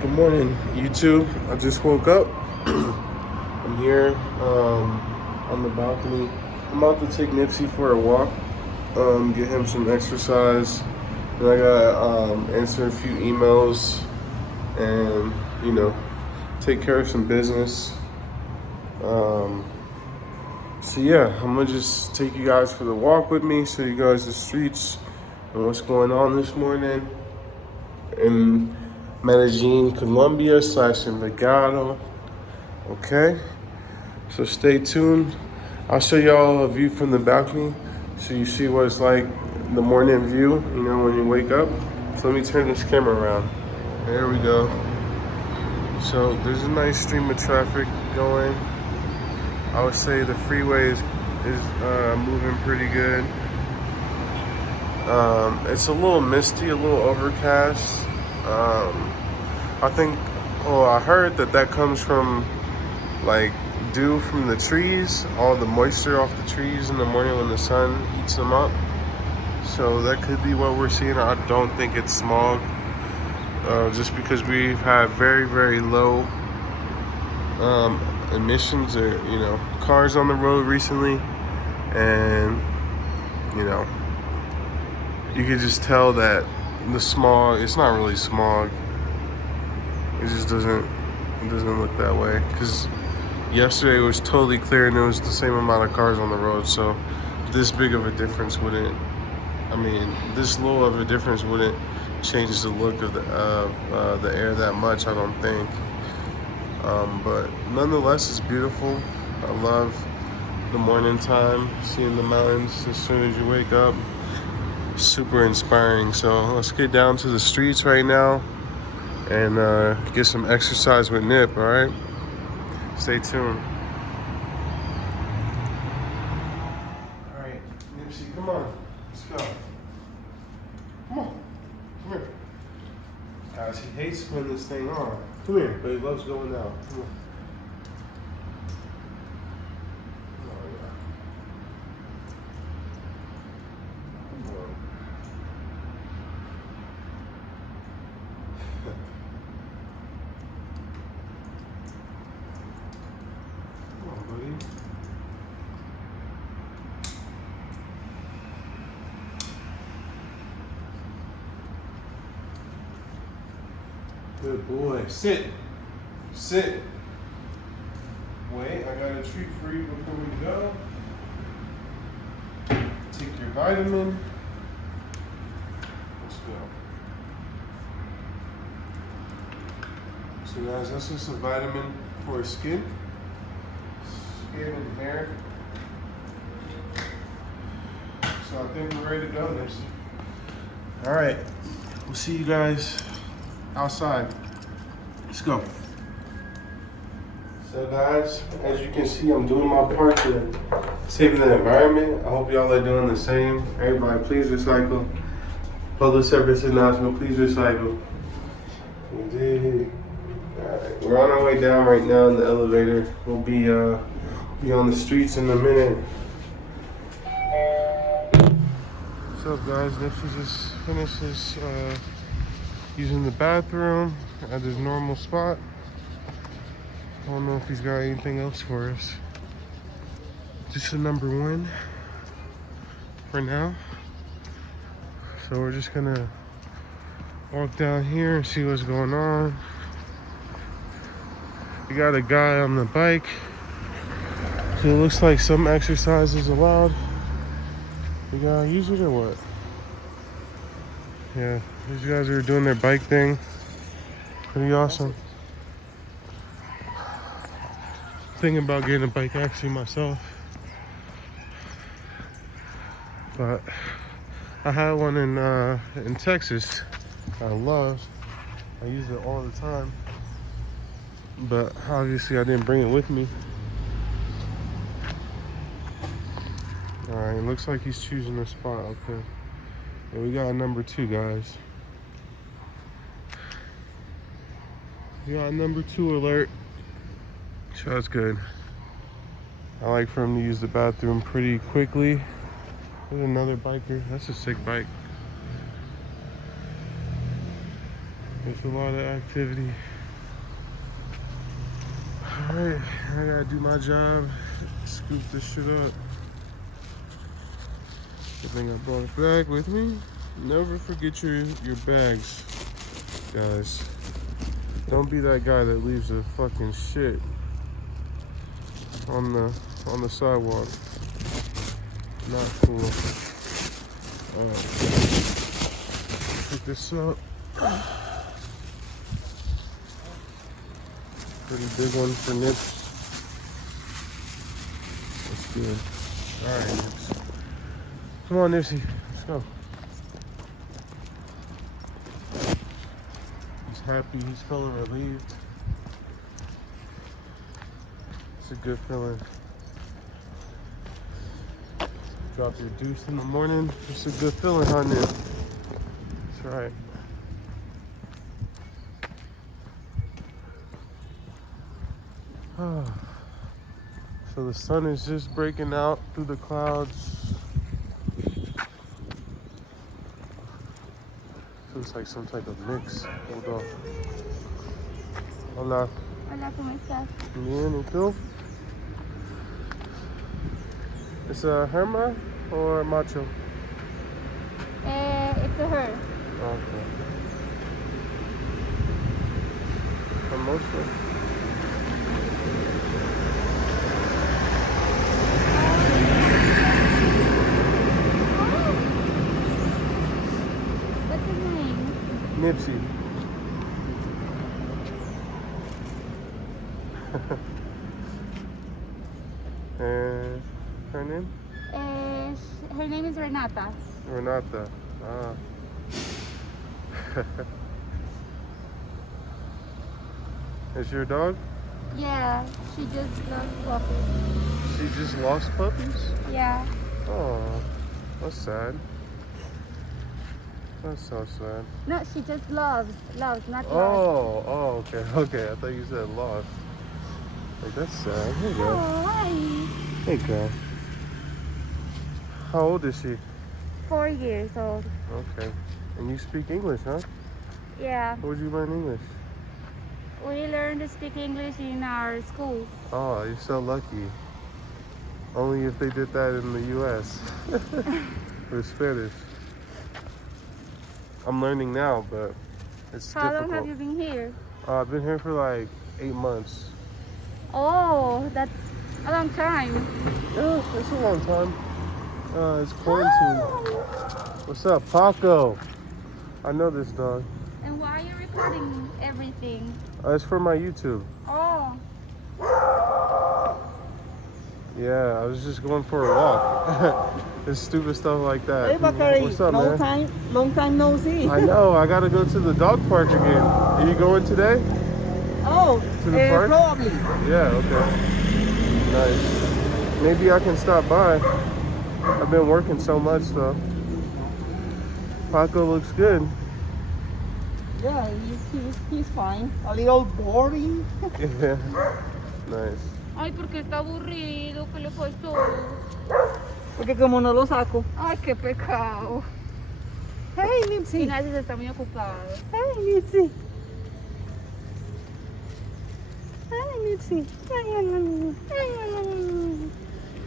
Good morning, YouTube. I just woke up. I'm here on the balcony. I'm about to take Nipsey for a walk, get him some exercise. And I gotta answer a few emails and, take care of some business. Um, so yeah, I'm gonna just take you guys for the walk with me, show you guys the streets and what's going on this morning in Medellin, Colombia / Envigado. Okay, so stay tuned. I'll show y'all a view from the balcony so you see what it's like, the morning view, when you wake up. So let me turn this camera around. There we go. So there's a nice stream of traffic going. I would say the freeway is moving pretty good. It's a little misty, a little overcast. I heard that comes from like dew from the trees, all the moisture off the trees in the morning when the sun heats them up. So that could be what we're seeing. I don't think it's smog, just because we've had very, very low emissions or, cars on the road recently. And, you can just tell that the smog, it's not really smog. It just doesn't look that way. Because yesterday it was totally clear and there was the same amount of cars on the road. So this big of a difference this low of a difference wouldn't change the look of the air that much, I don't think. But nonetheless, it's beautiful. I love the morning time, seeing the mountains as soon as you wake up. Super inspiring. So let's get down to the streets right now and get some exercise with Nip, all right? Stay tuned. All right, Nipsey, come on. Let's go. Come on. Come here. Guys, he hates putting this thing on. Come here, but he loves going out. Come on. Good boy. Sit. Sit. Wait, I got a treat for you before we go. Take your vitamin. Let's go. So guys, this is a vitamin for skin and hair. So I think we're ready to go, Nipsey. All right, we'll see you guys outside. Let's go. So guys, as you can see, I'm doing my part to save the environment. I hope y'all are doing the same. Everybody, please recycle. Public service announcement, please recycle. We did. Alright, we're on our way down right now in the elevator. We'll be on the streets in a minute. What's up, guys? Nipsey just finished his using the bathroom at his normal spot. I don't know if he's got anything else for us. Just a number one for now. So we're just gonna walk down here and see what's going on. We got a guy on the bike. So it looks like some exercise is allowed. We gotta use it or what? Yeah, these guys are doing their bike thing. Pretty awesome. Thinking about getting a bike actually myself. But I had one in Texas. I use it all the time. But obviously I didn't bring it with me. Alright, it looks like he's choosing a spot, okay. And we got a number two, guys. We got a number two alert. So that's good. I like for him to use the bathroom pretty quickly. There's another biker. That's a sick bike. There's a lot of activity. Alright, I gotta do my job. Scoop this shit up. I think I brought a bag with me. Never forget your bags, guys. Don't be that guy that leaves a fucking shit on the sidewalk. Not cool. Alright. Pick this up. Pretty big one for Nips. That's good. Alright, Nips. Come on, Nipsey. Let's go. He's happy. He's feeling relieved. It's a good feeling. Drop your deuce in the morning. It's a good feeling, huh, Nip? That's right. So the sun is just breaking out through the clouds. Looks like some type of mix. Hold on. Hola. Hola, ¿cómo estás? Bien, ¿y tú? Is a hembra or macho? It's a her. Okay. Hermoso. What's his name? Nipsey. And her name? Her name is Renata. Renata. Ah. Is your dog? Yeah, she just loves puppies. She just lost puppies? Yeah. Oh, that's sad. That's so sad. No, she just loves, not lost. Oh, okay. I thought you said lost. Like, that's sad. Hey, girl. Oh, hi. Hey, girl. How old is she? 4 years old. Okay. And you speak English, huh? Yeah. Where'd you learn English? We learned to speak English in our school. Oh, you're so lucky. Only if they did that in the U.S. with Spanish. I'm learning now, but it's How difficult. long have you been here? I've been here for like 8 months. Oh, that's a long time. Yeah, it's a long time. It's quarantine. What's up, Paco? I know this dog. And why are you recording everything? It's for my YouTube. Oh. Yeah, I was just going for a walk. It's stupid stuff like that. Hey, Bakari. What's up, long man? Long time no see. I know. I gotta go to the dog park again. Are you going today? Oh, To the park? probably. Yeah. Okay. Nice. Maybe I can stop by. I've been working so much though. Paco looks good. Yeah, he's fine. A little boring. Yeah. Nice. Ay, porque está aburrido, que le fue solo. Porque como no lo saco. Ay, qué pecado. Hey, Nipsey. Ignacio está muy ocupado. Hey, Nipsey. Hey, Nipsey.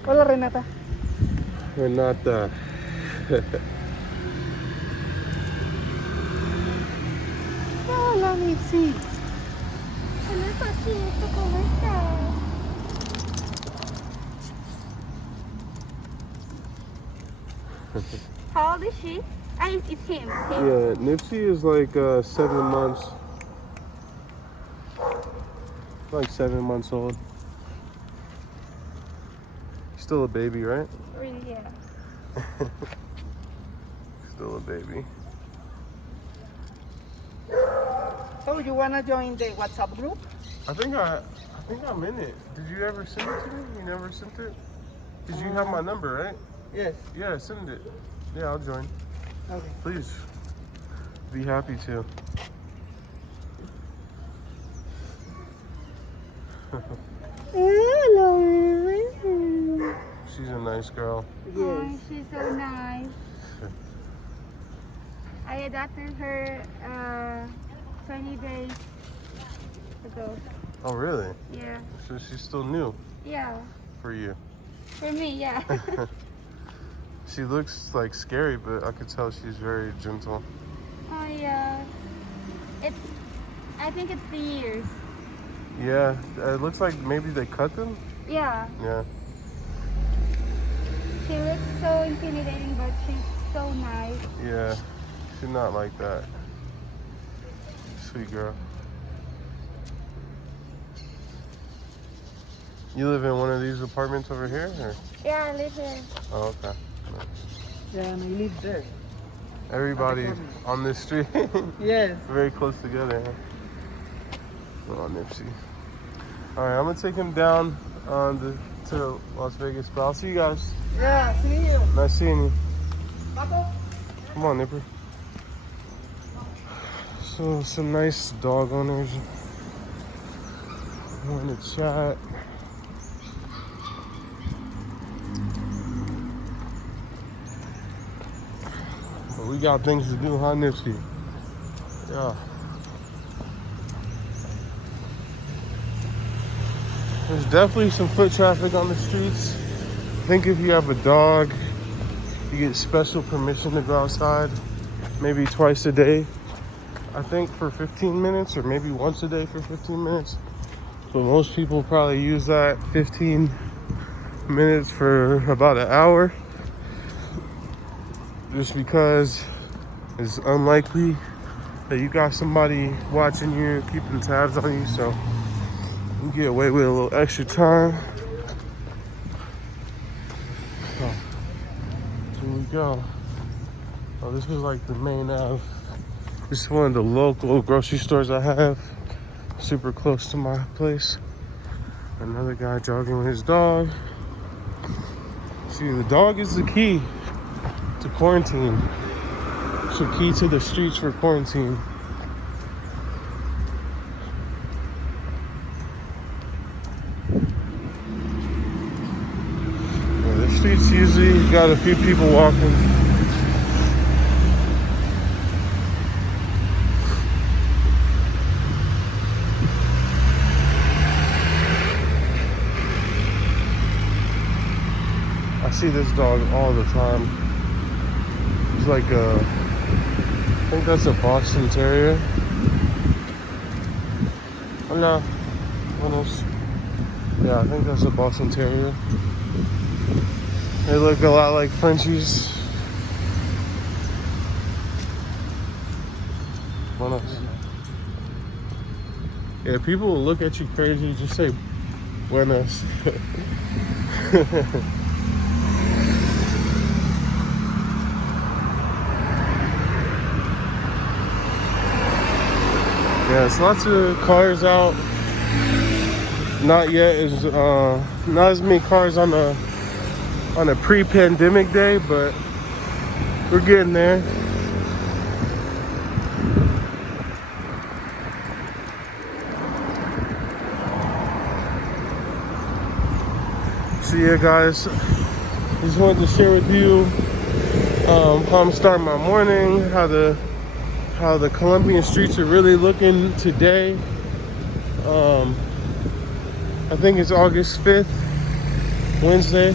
Hola, Renata. Renata. Hola, Nipsey. Hola, Paquito, ¿cómo estás? How old is she? Ah, it's him. Yeah, Nipsey is like 7 months. Like 7 months old. Still a baby, right? Really, yeah. Still a baby. So you wanna join the WhatsApp group? I think I'm in it. Did you ever send it to me? You never sent it? Cause you have my number, right? Yes. Yeah, send it. Yeah, I'll join. Okay. Please. Be happy to. Hello. She's a nice girl. Oh, she's so nice. I adopted her 20 days ago. Oh, really? Yeah. So she's still new Yeah. for you. For me, yeah. She looks like scary, but I could tell she's very gentle. Oh, yeah. It's, I think it's the years. Yeah, it looks like maybe they cut them. Yeah. Yeah. She looks so intimidating, but she's so nice. Yeah, she's not like that. Sweet girl. You live in one of these apartments over here? Or? Yeah, I live here. Oh, okay. Nice. Yeah, and I live there. Everybody on this street? Yes. Very close together, huh? Oh, Nipsey. Alright, I'm gonna take him down to Las Vegas, but I'll see you guys. Yeah, see you. Nice seeing you. Paco? Come on, Nipper. So, some nice dog owners want to chat. But we got things to do, huh, Nipsey? Yeah. There's definitely some foot traffic on the streets. I think if you have a dog, you get special permission to go outside, maybe twice a day. I think for 15 minutes, or maybe once a day for 15 minutes. But most people probably use that 15 minutes for about an hour. Just because it's unlikely that you got somebody watching you, keeping tabs on you, so you get away with a little extra time. So, here we go. Oh, this is like the main Ave. This is one of the local grocery stores I have, super close to my place. Another guy jogging with his dog. See, the dog is the key to quarantine. It's the key to the streets for quarantine. Yeah, the streets usually got a few people walking. I see this dog all the time. He's like I think that's a Boston Terrier. Oh no, what else? Yeah, I think that's a Boston Terrier. They look a lot like Frenchies. What else? Yeah, people will look at you crazy, just say buenas. Yeah, there's lots of cars out. Not yet as not as many cars on a pre-pandemic day, but we're getting there. So yeah, guys, just wanted to share with you how I'm starting my morning, how the Colombian streets are really looking today. I think it's August 5th, Wednesday.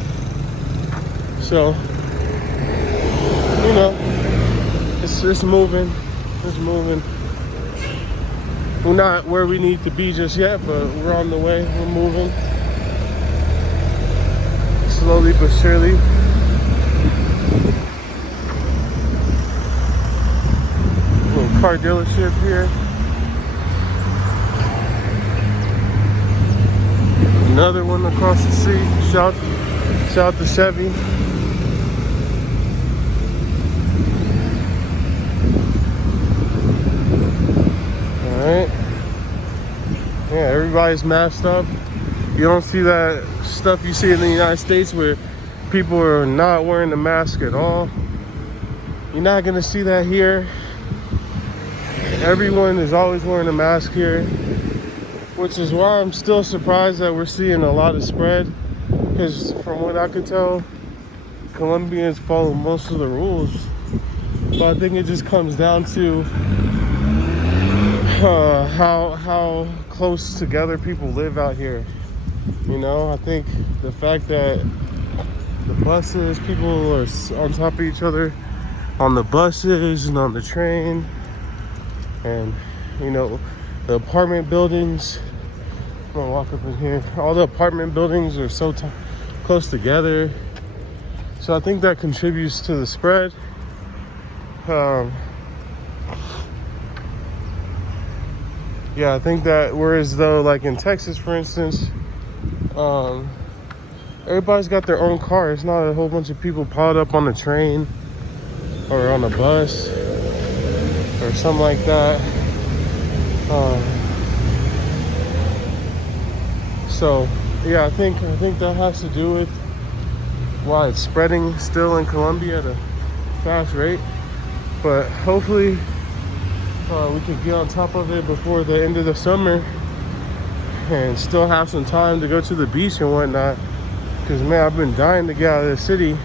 So, you know, it's moving. It's moving. We're not where we need to be just yet, but we're on the way. We're moving. Slowly but surely. Little car dealership here. Another one across the street. Shout to Chevy. Alright. Yeah, everybody's masked up. You don't see that stuff you see in the United States where people are not wearing the mask at all. You're not gonna see that here. Everyone is always wearing a mask here, which is why I'm still surprised that we're seeing a lot of spread, because from what I could tell, Colombians follow most of the rules. But I think it just comes down to how close together people live out here. You know, I think the fact that the buses, people are on top of each other on the buses and on the train, and you know, the apartment buildings. I'm gonna walk up in here. All the apartment buildings are so close together, so I think that contributes to the spread. Yeah, I think that whereas though, like in Texas, for instance, everybody's got their own car. It's not a whole bunch of people piled up on the train or on a bus or something like that. So yeah, I think that has to do with why it's spreading still in Colombia at a fast rate. But hopefully we can get on top of it before the end of the summer and still have some time to go to the beach and whatnot. Because man, I've been dying to get out of the city,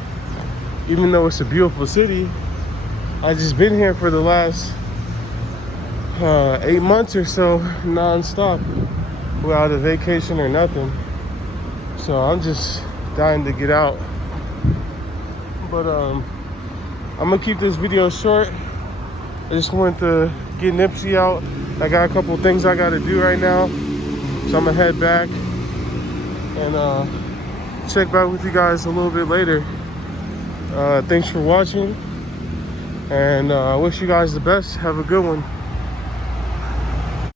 even though it's a beautiful city. I just been here for the last 8 months or so, non-stop, without a vacation or nothing. So I'm just dying to get out. But I'm gonna keep this video short. I just wanted to get Nipsey out. I got a couple things I gotta do right now, so I'm gonna head back and check back with you guys a little bit later. Thanks for watching, and I wish you guys the best. Have a good one.